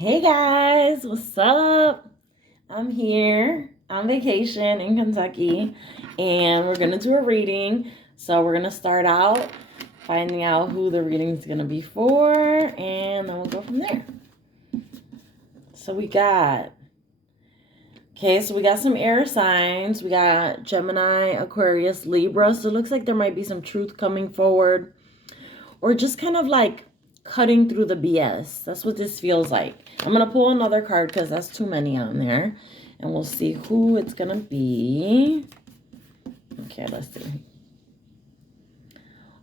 Hey guys, what's up? I'm here on vacation in Kentucky and we're going to do a reading. So, we're going to start out finding out who the reading is going to be for and then we'll go from there. So, we got some air signs. We got Gemini, Aquarius, Libra. So, it looks like there might be some truth coming forward or just kind of like cutting through the BS. That's what this feels like. I'm going to pull another card because that's too many on there. And we'll see who it's going to be. Okay, let's see.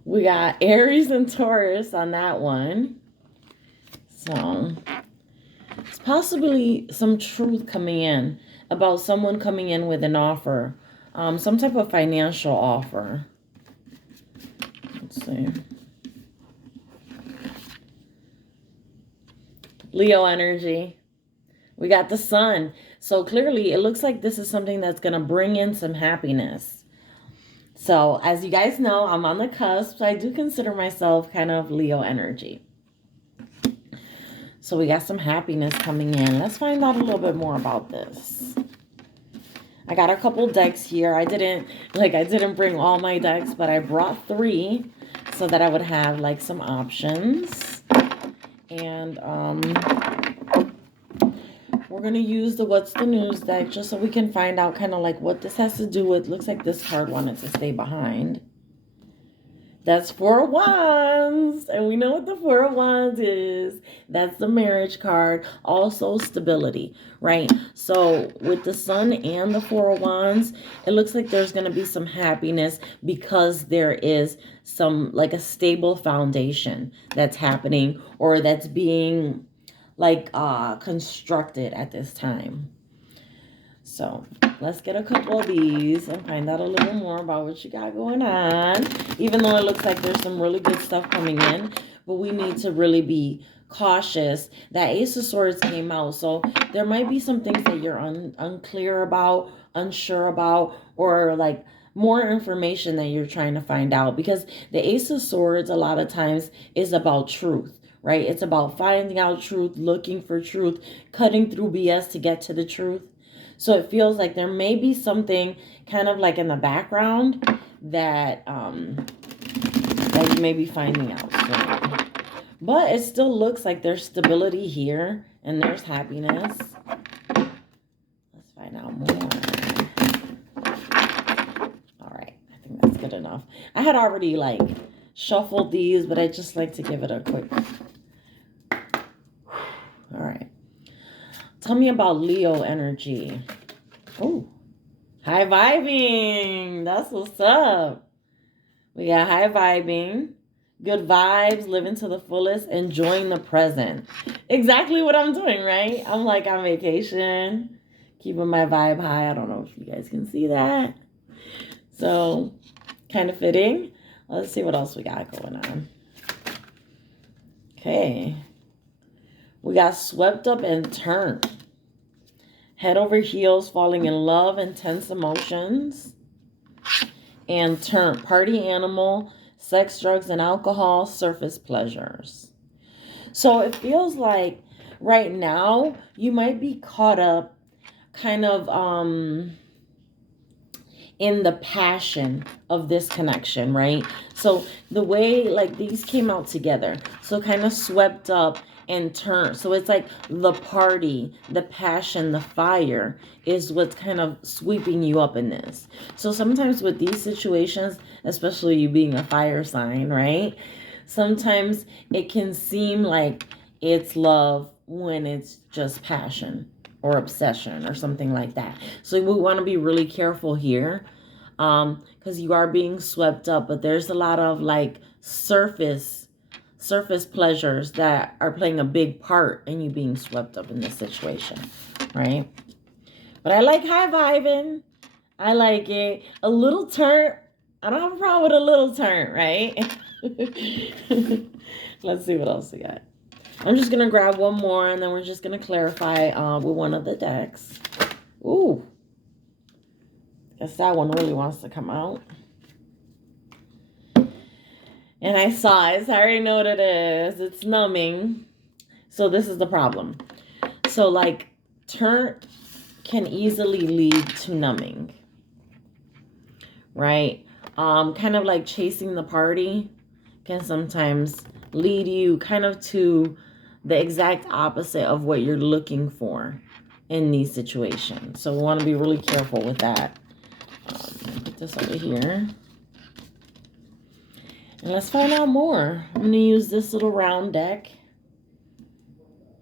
We got Aries and Taurus on that one. So, it's possibly some truth coming in about someone coming in with an offer. Some type of financial offer. Let's see. Leo energy. We got the sun. So clearly it looks like this is something that's going to bring in some happiness. So as you guys know, I'm on the cusp. So I do consider myself kind of Leo energy. So we got some happiness coming in. Let's find out a little bit more about this. I got a couple decks here. I didn't bring all my decks, but I brought 3 so that I would have like some options. And we're going to use the What's the News deck just so we can find out kind of like what this has to do with. Looks like this card wanted to stay behind. That's 4 of Wands. And we know what the 4 of Wands is. That's the marriage card. Also stability, right? So with the Sun and the 4 of Wands, it looks like there's going to be some happiness because there is some like a stable foundation that's happening or that's being like constructed at this time. So let's get a couple of these and find out a little more about what you got going on. Even though it looks like there's some really good stuff coming in, but we need to really be cautious. That Ace of Swords came out, so there might be some things that you're unclear about, unsure about, or like more information that you're trying to find out, because the Ace of Swords a lot of times is about truth, right? It's about finding out truth, looking for truth, cutting through BS to get to the truth. So it feels like there may be something kind of like in the background that that you may be finding out soon. But it still looks like there's stability here and there's happiness. Let's find out more. All right, I think that's good enough. I had already like shuffled these, but I just like to give it a quick. All right. Tell me about Leo energy. Oh, high vibing. That's what's up. We got high vibing, good vibes, living to the fullest, enjoying the present. Exactly what I'm doing, right? I'm like on vacation, keeping my vibe high. I don't know if you guys can see that. So, kind of fitting. Let's see what else we got going on. Okay. We got swept up and turned. Head over heels, falling in love, intense emotions. And turn, party animal, sex, drugs, and alcohol, surface pleasures. So it feels like right now you might be caught up kind of in the passion of this connection, right? So the way like these came out together, so kind of swept up and turn. So it's like the party, the passion, the fire is what's kind of sweeping you up in this. So sometimes with these situations, especially you being a fire sign, right? Sometimes it can seem like it's love when it's just passion or obsession or something like that. So we want to be really careful here because you are being swept up, but there's a lot of like surface pleasures that are playing a big part in you being swept up in this situation, right? But I like high vibing. I like it. A little turn. I don't have a problem with a little turn, right? Let's see what else we got. I'm just going to grab one more and then we're just going to clarify with one of the decks. Ooh. Guess that one really wants to come out. And I saw it. So I already know what it is. It's numbing. So this is the problem. So like turn can easily lead to numbing, right? Kind of like chasing the party can sometimes lead you kind of to the exact opposite of what you're looking for in these situations. So we want to be really careful with that. Put this over here. And let's find out more. I'm going to use this little round deck.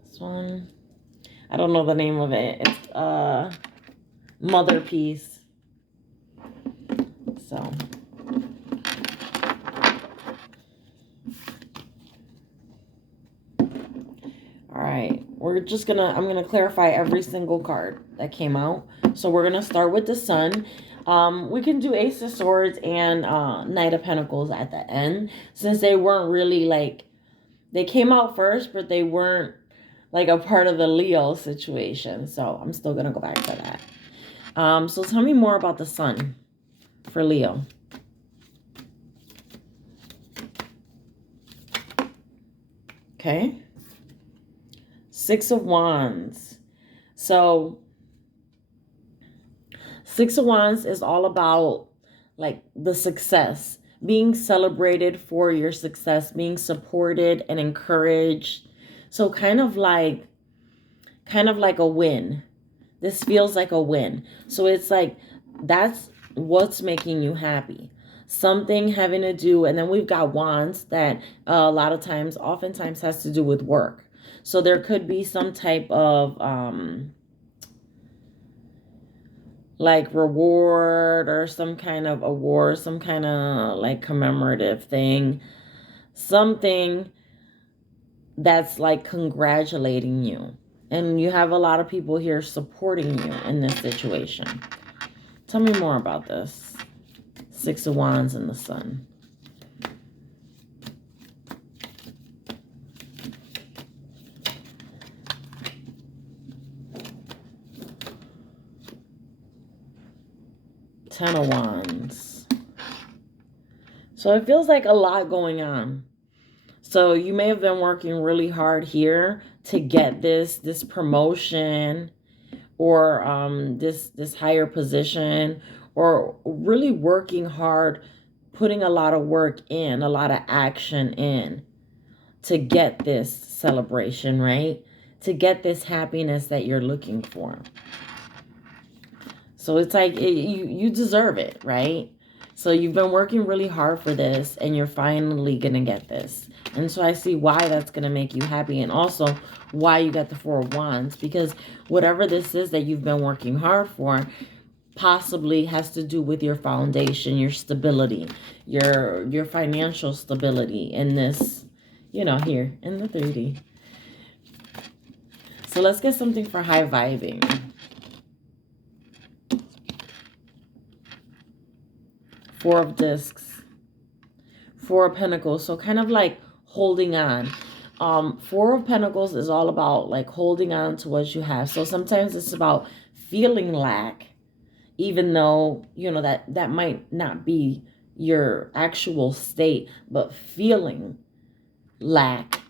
This one. I don't know the name of it. It's Mother Piece. So. Alright. I'm gonna clarify every single card that came out. So we're gonna start with the Sun. We can do Ace of Swords and Knight of Pentacles at the end, since they weren't really like, they came out first, but they weren't like a part of the Leo situation. So I'm still gonna go back to that. So tell me more about the Sun for Leo. Okay. Six of Wands. So Six of Wands is all about like the success, being celebrated for your success, being supported and encouraged. So kind of like a win. This feels like a win. So it's like that's what's making you happy. Something having to do, and then we've got Wands that oftentimes has to do with work. So there could be some type of like reward or some kind of award, some kind of like commemorative thing. Something that's like congratulating you. And you have a lot of people here supporting you in this situation. Tell me more about this. Six of Wands and the Sun. Ten of Wands. So it feels like a lot going on. So you may have been working really hard here to get this promotion or this higher position, or really working hard, putting a lot of work in, a lot of action in to get this celebration, right? To get this happiness that you're looking for. So it's like you deserve it, right? So you've been working really hard for this, and you're finally going to get this. And so I see why that's going to make you happy, and also why you got the Four of Wands, because whatever this is that you've been working hard for possibly has to do with your foundation, your stability, your financial stability in this, here in the 3D. So let's get something for high vibing. Four of Discs, Four of Pentacles. So kind of like holding on. Four of Pentacles is all about like holding on to what you have. So sometimes it's about feeling lack, even though, that might not be your actual state, but feeling lack.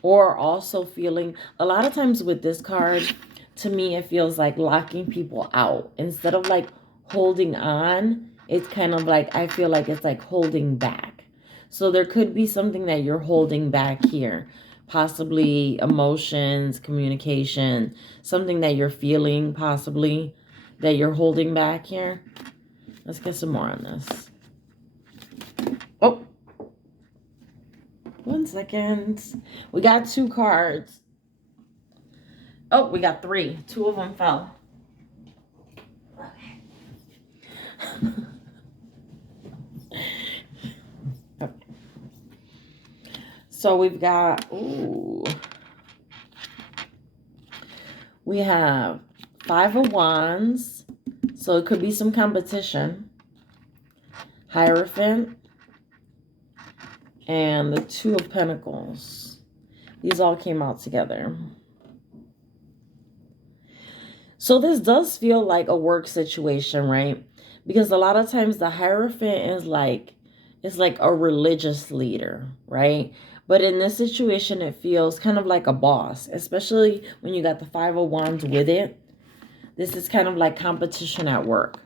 Or also feeling, a lot of times with this card, to me, it feels like locking people out. Instead of like holding on, it's kind of like, I feel like it's like holding back. So there could be something that you're holding back here. Possibly emotions, communication, something that you're feeling possibly that you're holding back here. Let's get some more on this. Oh, 1 second. We got 2 cards. Oh, we got 3. 2 of them fell. Okay. Okay. So we've got, we have 5 of Wands. So it could be some competition. Hierophant. And the 2 of Pentacles. These all came out together. So this does feel like a work situation, right? Because a lot of times the Hierophant is like, it's like a religious leader, right? But in this situation, it feels kind of like a boss, especially when you got the Five of Wands with it. This is kind of like competition at work.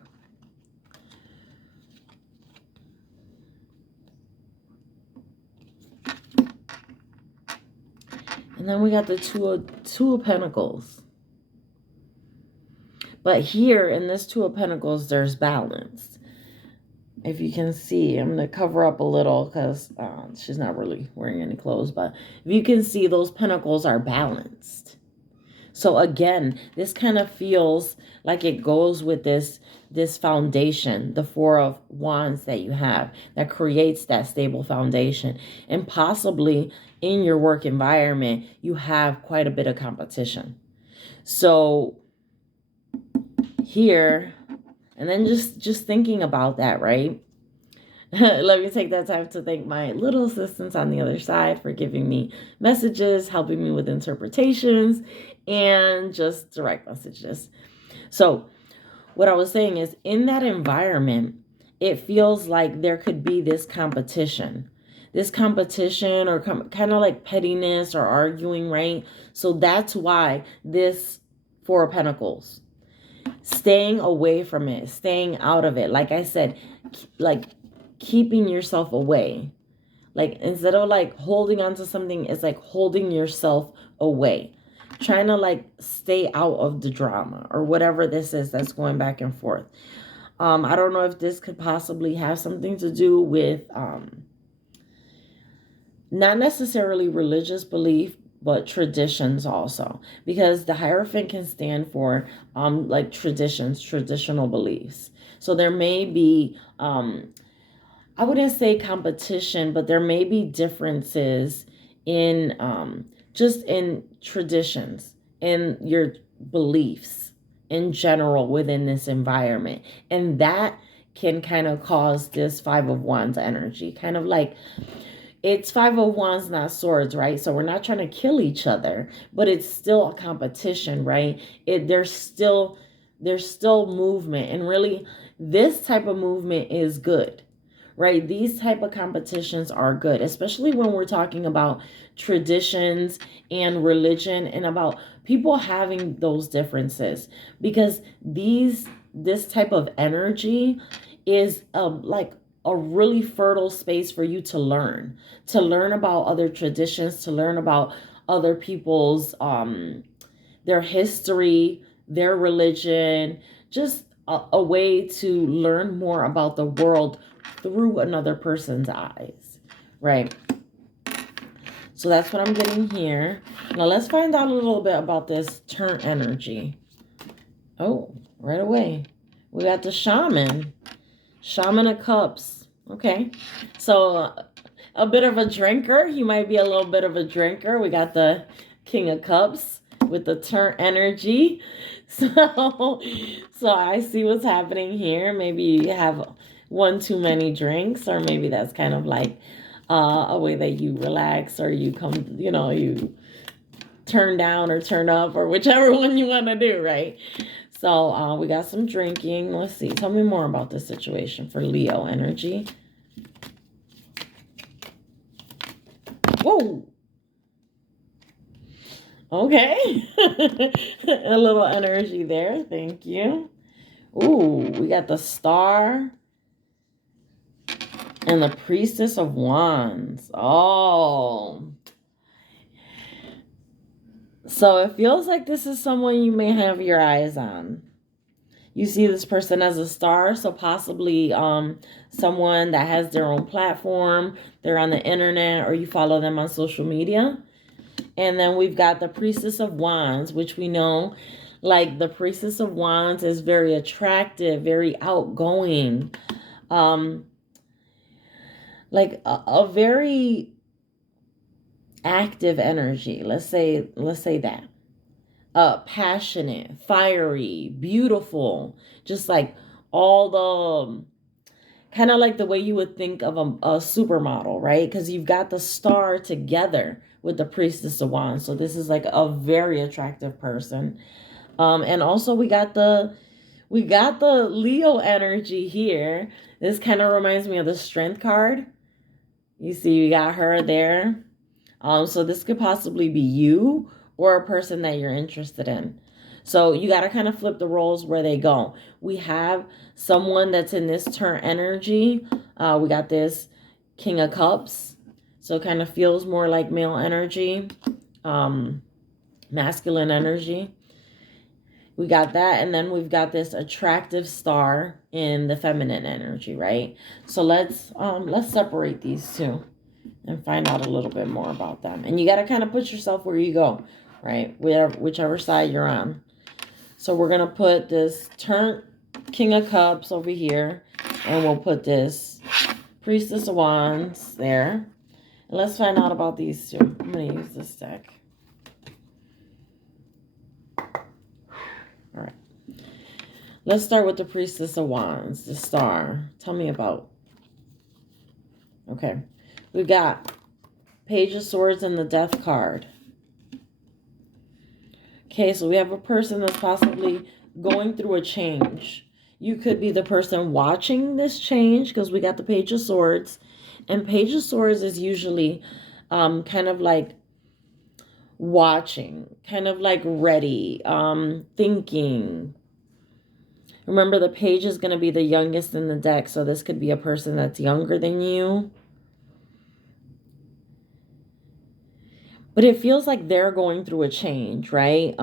And then we got the Two of Pentacles. But here in this Two of Pentacles, there's balance. If you can see, I'm going to cover up a little because she's not really wearing any clothes. But if you can see, those pentacles are balanced. So again, this kind of feels like it goes with this foundation, the Four of Wands that you have, that creates that stable foundation. And possibly in your work environment, you have quite a bit of competition. So here, and then just thinking about that, right? Let me take that time to thank my little assistants on the other side for giving me messages, helping me with interpretations, and just direct messages. So what I was saying is, in that environment, it feels like there could be this competition. This competition or kind of like pettiness or arguing, right? So that's why this Four of Pentacles. Staying away from it, staying out of it. Like I said, like keeping yourself away. Like instead of like holding on to something, it's like holding yourself away. Trying to like stay out of the drama or whatever this is that's going back and forth. I don't know if this could possibly have something to do with not necessarily religious belief, but traditions also, because the Hierophant can stand for like traditions, traditional beliefs. So there may be I wouldn't say competition, but there may be differences in just in traditions, in your beliefs in general within this environment. And that can kind of cause this Five of Wands energy, kind of like, it's Five of Wands, not swords, right? So we're not trying to kill each other, but it's still a competition, right? There's still movement, and really this type of movement is good, right? These type of competitions are good, especially when we're talking about traditions and religion and about people having those differences, because this type of energy is like a really fertile space for you to learn about other traditions, to learn about other people's their history, their religion, just a way to learn more about the world through another person's eyes, right? So that's what I'm getting here. Now let's find out a little bit about this turn energy. Oh, right away. We got the Shaman of Cups. Okay. So a bit of a drinker. He might be a little bit of a drinker. We got the King of Cups with the turn energy. So I see what's happening here. Maybe you have one too many drinks, or maybe that's kind of like a way that you relax, or you come, you turn down or turn up, or whichever one you want to do, right? So we got some drinking. Let's see. Tell me more about this situation for Leo energy. Whoa. Okay. A little energy there. Thank you. Ooh, we got the Star and the Priestess of Wands. Oh. So it feels like this is someone you may have your eyes on. You see this person as a star, so possibly someone that has their own platform. They're on the internet, or you follow them on social media. And then we've got the Priestess of Wands, which we know, like the Priestess of Wands is very attractive, very outgoing, like a very active energy. Let's say that. Passionate, fiery, beautiful, just like all the kind of like the way you would think of a supermodel, right? Because you've got the Star together with the Priestess of Wands. So this is like a very attractive person. And also we got the Leo energy here. This kind of reminds me of the Strength card. You see, we got her there. So this could possibly be you or a person that you're interested in. So you got to kind of flip the roles where they go. We have someone that's in this turn energy. We got this King of Cups. So it kind of feels more like male energy, masculine energy. We got that, and then we've got this attractive star in the feminine energy, right? So let's separate these two and find out a little bit more about them. And you got to kind of put yourself where you go, right? Whichever side you're on. So we're going to put this turn King of Cups over here, and we'll put this Priestess of Wands there. And let's find out about these two. I'm going to use this deck. All right. Let's start with the Priestess of Wands, the star. Tell me about. Okay. We've got Page of Swords and the Death card. Okay, so we have a person that's possibly going through a change. You could be the person watching this change because we got the Page of Swords. And Page of Swords is usually kind of like watching, kind of like ready, thinking. Remember, the page is going to be the youngest in the deck, so this could be a person that's younger than you. But it feels like they're going through a change, right?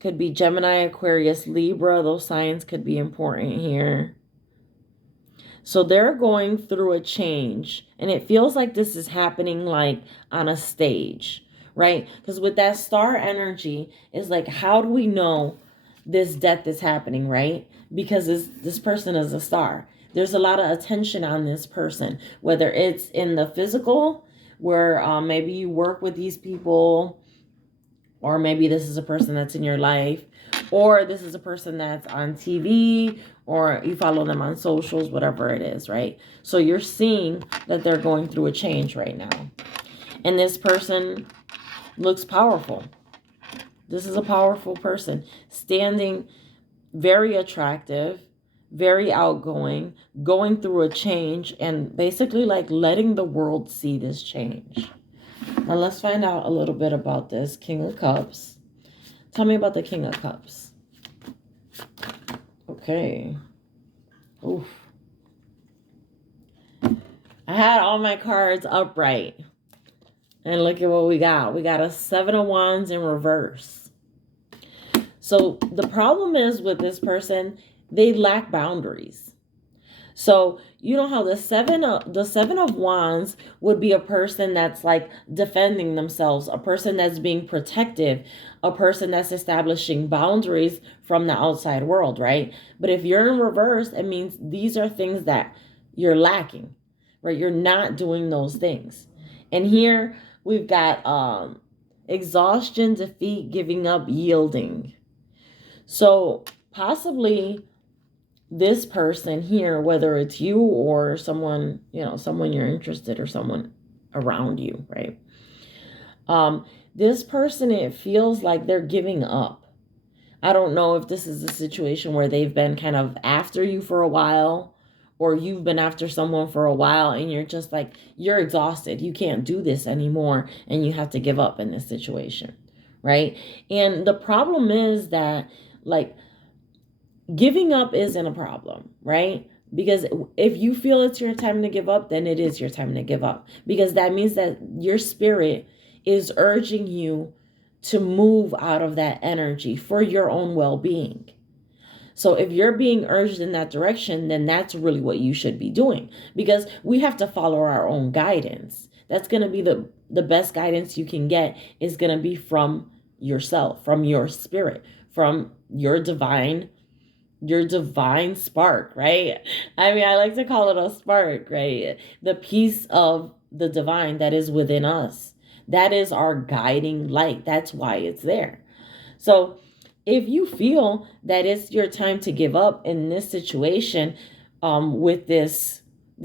Could be Gemini, Aquarius, Libra. Those signs could be important here. So they're going through a change, and it feels like this is happening like on a stage, right? Because with that star energy, it's like, how do we know this death is happening, right? Because this person is a star. There's a lot of attention on this person, whether it's in the physical, where maybe you work with these people, or maybe this is a person that's in your life, or this is a person that's on TV, or you follow them on socials, whatever it is, right? So you're seeing that they're going through a change right now. And this person looks powerful. This is a powerful person, standing very attractive, very outgoing, going through a change, and basically like letting the world see this change. Now let's find out a little bit about this King of Cups. Tell me about the King of Cups. Okay. Oof. I had all my cards upright. And look at what we got. We got a 7 of Wands in reverse. So the problem is with this person, they lack boundaries. So you know how the seven of Wands would be a person that's like defending themselves, a person that's being protective, a person that's establishing boundaries from the outside world, right? But if you're in reverse, it means these are things that you're lacking, right? You're not doing those things. And here we've got exhaustion, defeat, giving up, yielding. So possibly this person here, whether it's you or someone, someone you're interested or someone around you, right? This person, it feels like they're giving up. I don't know if this is a situation where they've been kind of after you for a while, or you've been after someone for a while and you're just like, you're exhausted. You can't do this anymore and you have to give up in this situation, right? And the problem is that, like, giving up isn't a problem, right? Because if you feel it's your time to give up, then it is your time to give up. Because that means that your spirit is urging you to move out of that energy for your own well-being. So if you're being urged in that direction, then that's really what you should be doing. Because we have to follow our own guidance. That's going to be the best guidance you can get, is going to be from yourself, from your spirit, from your divine spark, right? I mean, I like to call it a spark, right? The piece of the divine that is within us. That is our guiding light. That's why it's there. So if you feel that it's your time to give up in this situation, with this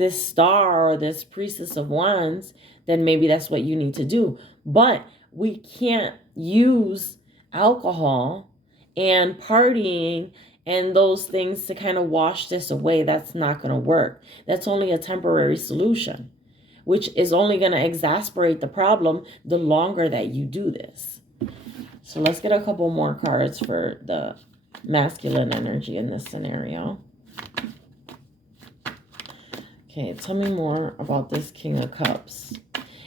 star or this Priestess of Wands, then maybe that's what you need to do. But we can't use alcohol and partying and those things to kind of wash this away. That's not going to work. That's only a temporary solution. which is only going to exasperate the problem the longer that you do this. So let's get a couple more cards for the masculine energy in this scenario. Okay, tell me more about this King of Cups.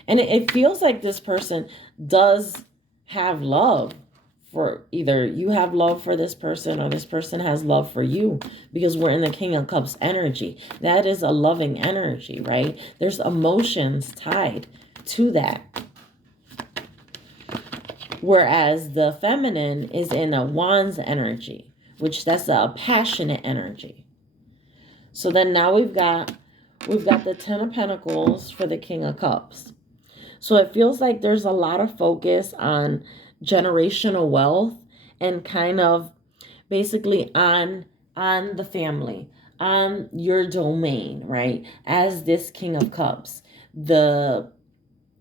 And it feels like this person does have love for, either you have love for this person or this person has love for you, because we're in the King of Cups energy. That is a loving energy, right? There's emotions tied to that. Whereas the feminine is in a Wands energy, which that's a passionate energy. So then now we've got the Ten of Pentacles for the King of Cups. So it feels like there's a lot of focus on generational wealth and kind of basically on the family, on your domain, right? As this King of Cups,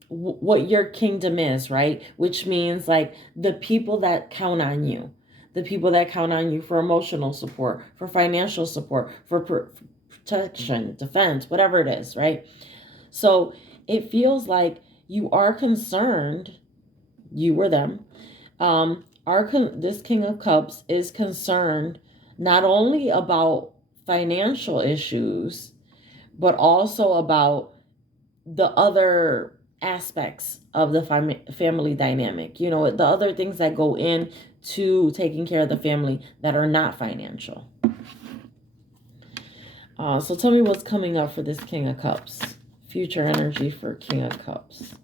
what your kingdom is, right? Which means like the people that count on you, the people that count on you for emotional support, for financial support, for protection, defense, whatever it is, right? So it feels like you are concerned, you or them, this King of Cups is concerned not only about financial issues, but also about the other aspects of the family dynamic. You know, the other things that go into taking care of the family that are not financial. So tell me what's coming up for this King of Cups. Future energy for King of Cups.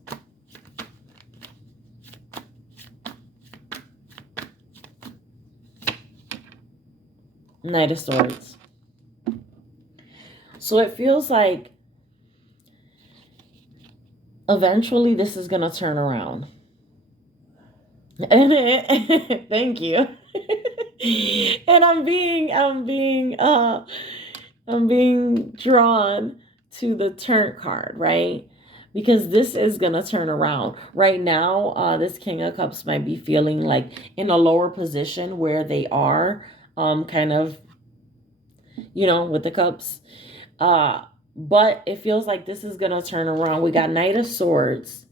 Knight of Swords. So it feels like eventually this is going to turn around. And thank you. And I'm being drawn to the Turn card, right? Because this is going to turn around. Right now, this King of Cups might be feeling like in a lower position where they are, kind of, you know, with the cups. But it feels like this is going to turn around. We got Knight of Swords,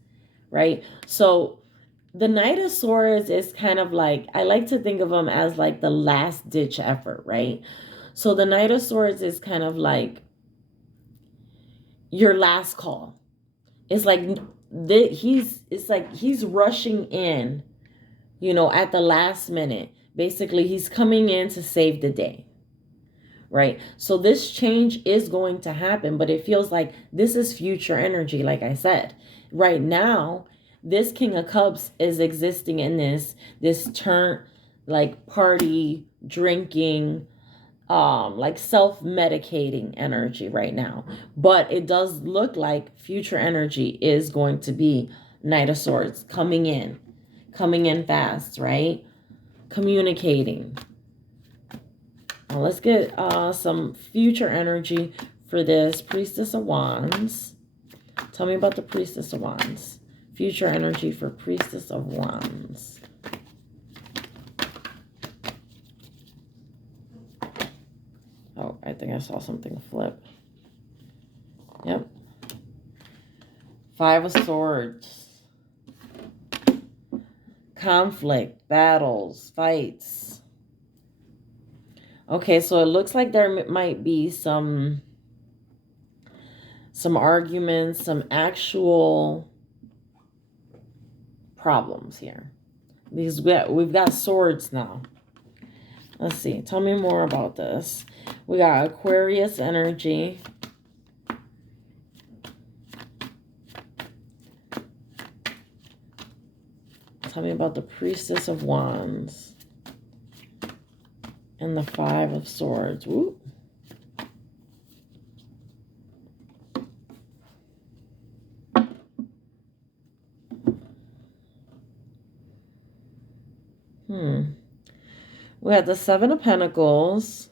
right? So the Knight of Swords is kind of like, I like to think of them as like the last ditch effort, right? So the Knight of Swords is kind of like your last call. It's like he's rushing in, you know, at the last minute. Basically, he's coming in to save the day. Right? So this change is going to happen, but it feels like this is future energy, like I said. Right now, this King of Cups is existing in this turn, like party, drinking, like self-medicating energy right now. But it does look like future energy is going to be Knight of Swords coming in fast, right? Communicating. Now let's get some future energy for this Priestess of Wands. Tell me about the Priestess of Wands. Future energy for Priestess of Wands. Oh, I think I saw something flip. Yep. Five of Swords. Conflict, battles, fights. Okay, so it looks like there might be some arguments, some actual problems here. Because we've got swords now. Let's see. Tell me more about this. We got Aquarius energy. Tell me about the Priestess of Wands. And the Five of Swords. Woo. We have the Seven of Pentacles.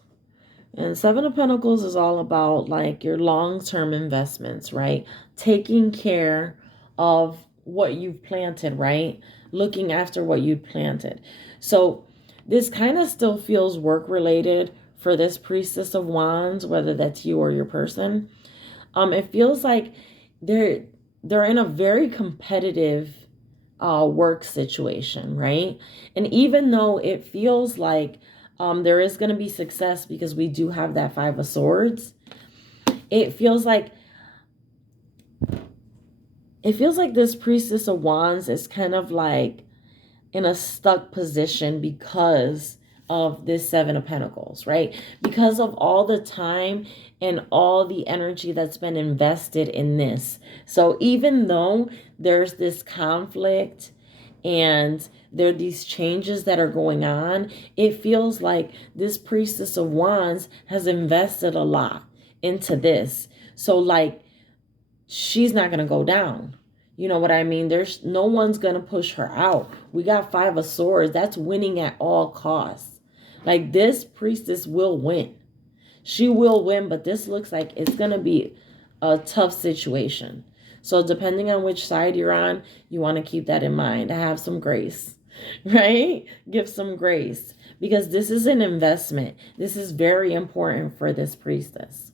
And Seven of Pentacles is all about like your long-term investments, right? Taking care of what you've planted, right? Looking after what you've planted. So this kind of still feels work-related for this Priestess of Wands, whether that's you or your person. It feels like they're they're in a very competitive work situation, right? And even though it feels like there is going to be success because we do have that Five of Swords, it feels like this Priestess of Wands is kind of like in a stuck position because of this Seven of Pentacles, right? Because of all the time and all the energy that's been invested in this. So even though there's this conflict and there are these changes that are going on, it feels like this Priestess of Wands has invested a lot into this. So like, she's not going to go down. You know what I mean? There's no one's going to push her out. We got Five of Swords. That's winning at all costs. Like, this priestess will win. She will win, but this looks like it's going to be a tough situation. So depending on which side you're on, you want to keep that in mind. Have some grace, right? Give some grace, because this is an investment. This is very important for this priestess.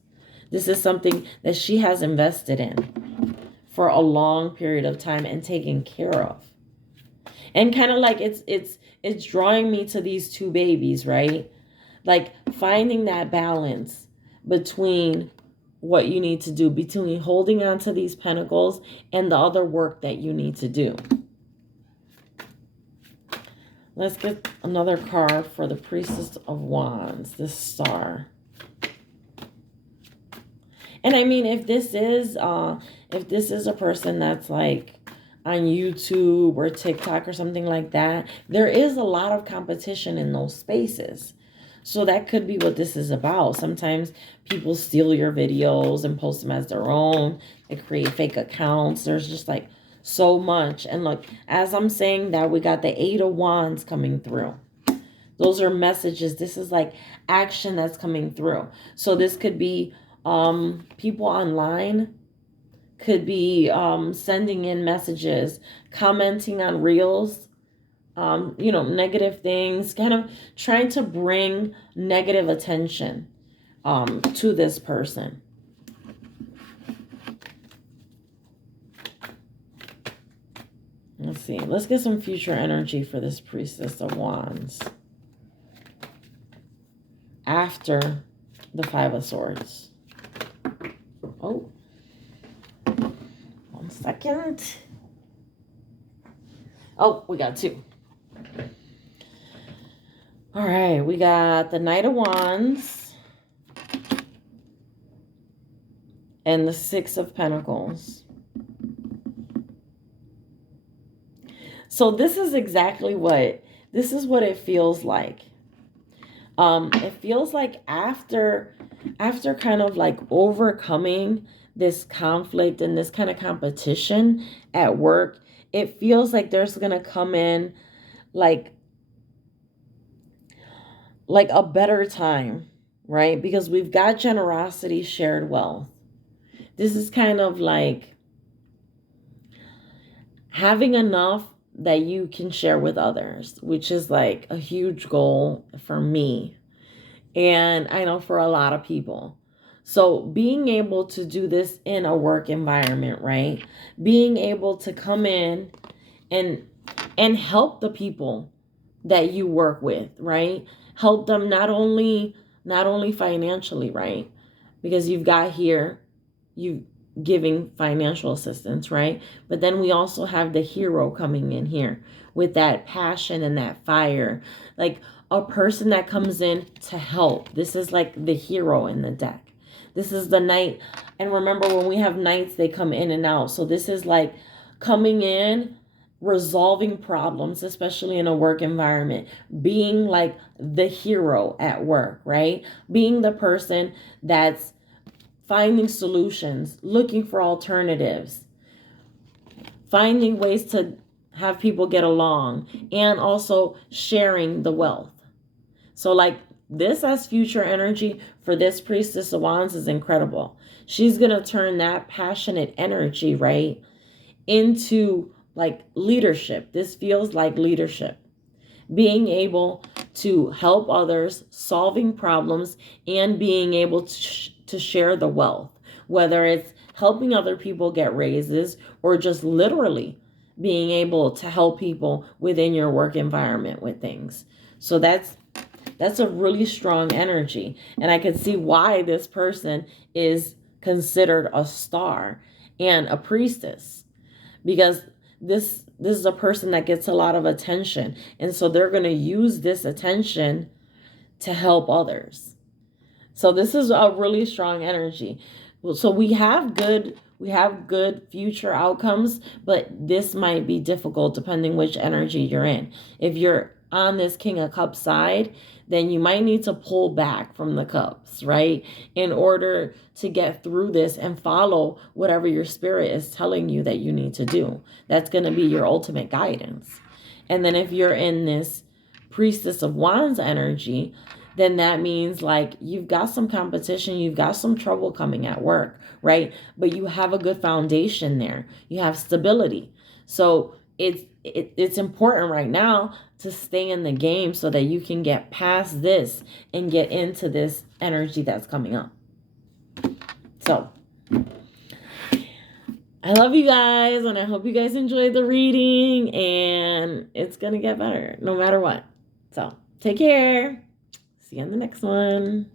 This is something that she has invested in for a long period of time and taken care of. And kind of like it's drawing me to these two babies, right? Like finding that balance between what you need to do, between holding on to these pentacles and the other work that you need to do. Let's get another card for the Priestess of Wands, this Star. And I mean, if this is a person that's like on YouTube or TikTok or something like that, there is a lot of competition in those spaces. So that could be what this is about. Sometimes people steal your videos and post them as their own. They create fake accounts. There's just like so much. And look, as I'm saying that, we got the Eight of Wands coming through. Those are messages. This is like action that's coming through. So this could be people online, could be sending in messages, commenting on reels, you know, negative things, kind of trying to bring negative attention to this person. Let's see. Let's get some future energy for this Priestess of Wands after the Five of Swords. Oh, 1 second. Oh, we got two. All right, we got the Knight of Wands and the Six of Pentacles. So this is exactly what it feels like. It feels like after kind of like overcoming this conflict and this kind of competition at work, it feels like there's going to come in like a better time, right? Because we've got generosity, shared wealth. This is kind of like having enough that you can share with others, which is like a huge goal for me. And I know for a lot of people. So being able to do this in a work environment, right? Being able to come in and help the people that you work with, right? Help them not only financially, right? Because you've got here, you giving financial assistance, right? But then we also have the hero coming in here with that passion and that fire, like a person that comes in to help. This is like the hero in the deck. This is the knight. And remember, when we have knights, they come in and out. So this is like coming in, resolving problems, especially in a work environment, being like the hero at work, right? Being the person that's finding solutions, looking for alternatives, finding ways to have people get along, and also sharing the wealth. So like this as future energy for this Priestess of Wands is incredible. She's going to turn that passionate energy, right, into like leadership. This feels like leadership. Being able to help others, solving problems, and being able to share the wealth, whether it's helping other people get raises, or just literally being able to help people within your work environment with things. So that's a really strong energy. And I can see why this person is considered a star and a priestess, because this is a person that gets a lot of attention. And so they're going to use this attention to help others. So this is a really strong energy. So we have good future outcomes, but this might be difficult depending which energy you're in. If you're on this King of Cups side, then you might need to pull back from the cups, right? In order to get through this and follow whatever your spirit is telling you that you need to do. That's going to be your ultimate guidance. And then if you're in this Priestess of Wands energy, then that means like you've got some competition, you've got some trouble coming at work, right? But you have a good foundation there. You have stability. So it's important right now to stay in the game so that you can get past this and get into this energy that's coming up. So I love you guys, and I hope you guys enjoyed the reading, and it's going to get better no matter what. So take care. See you on the next one.